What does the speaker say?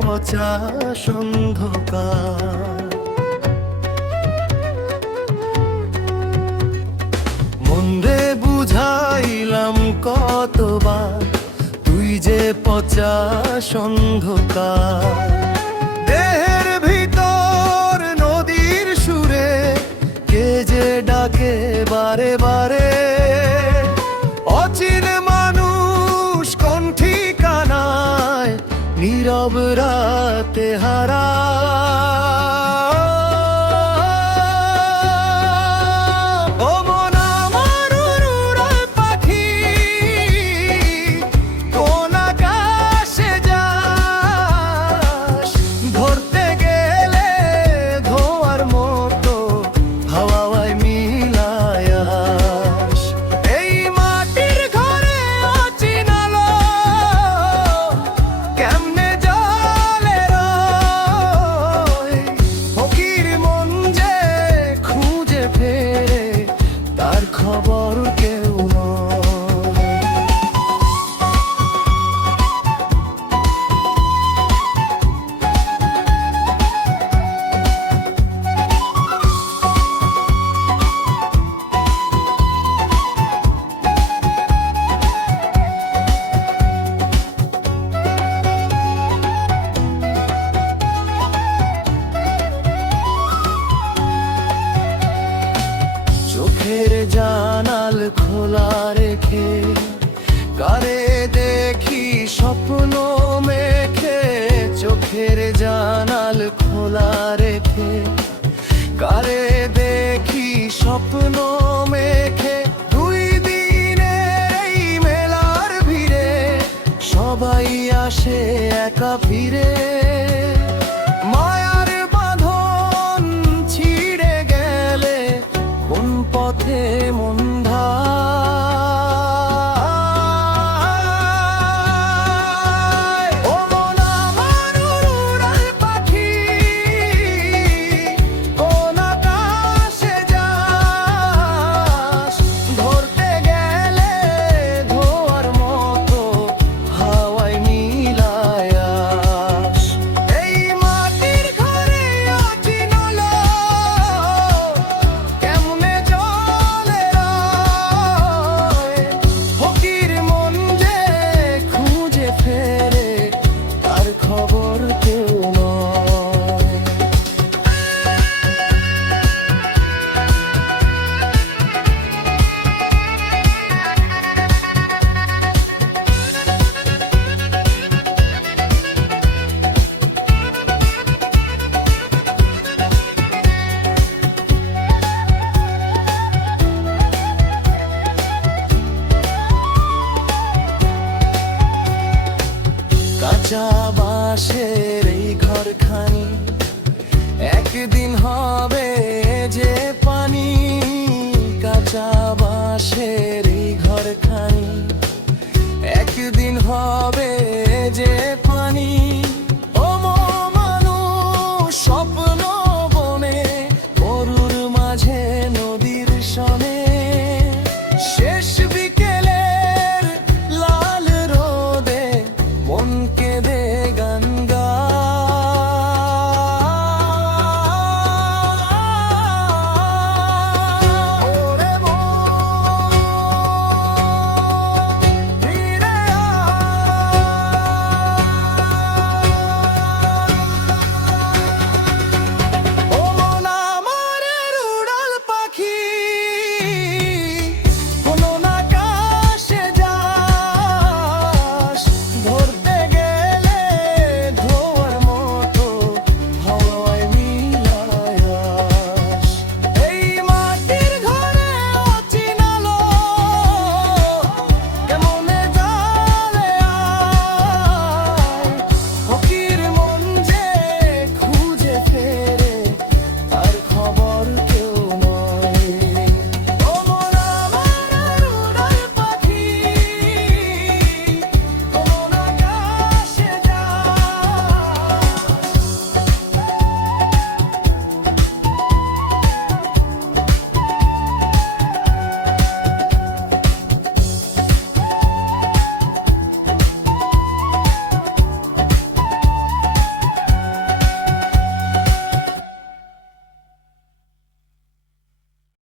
পচা অন্ধকার। মন্দে বুঝাইলাম কতবার, তুই যে পচা অন্ধকার। দেহের ভিতর নদীর সুরে কে যে ডাকে বারে বারে, অচিন মানুষ কোন ঠিকানায় নীরব রাতে হারা। খবর কেউ চোখের জানাল খোলা রেখে কারে দেখি স্বপ্ন মেখে। চোখের জানাল খোলা রেখে কারে দেখি স্বপ্ন মেখে। দুই দিনের এই মেলার ভিড়ে সবাই আসে একা ফিরে। মায়ার বাঁধন ছিঁড়ে গেলে কোন পথে মন ধায়। ও মন আমার উড়াল পাখি, কোন আকাশে যাস? ধরতে গেলে ধোয়ার মতো হাওয়ায় মিলায় আস। এই মাটির ঘরে অচিন লোক কেমনে চলে রয়? ফকির মন যে খুঁজে ফেরে তার খবর কেউ নয়। কাঁচা বাঁশের এই ঘরখানি একদিন হবে যে পানি। কাঁচা বাঁশের এই ঘরখানি একদিন হবে যে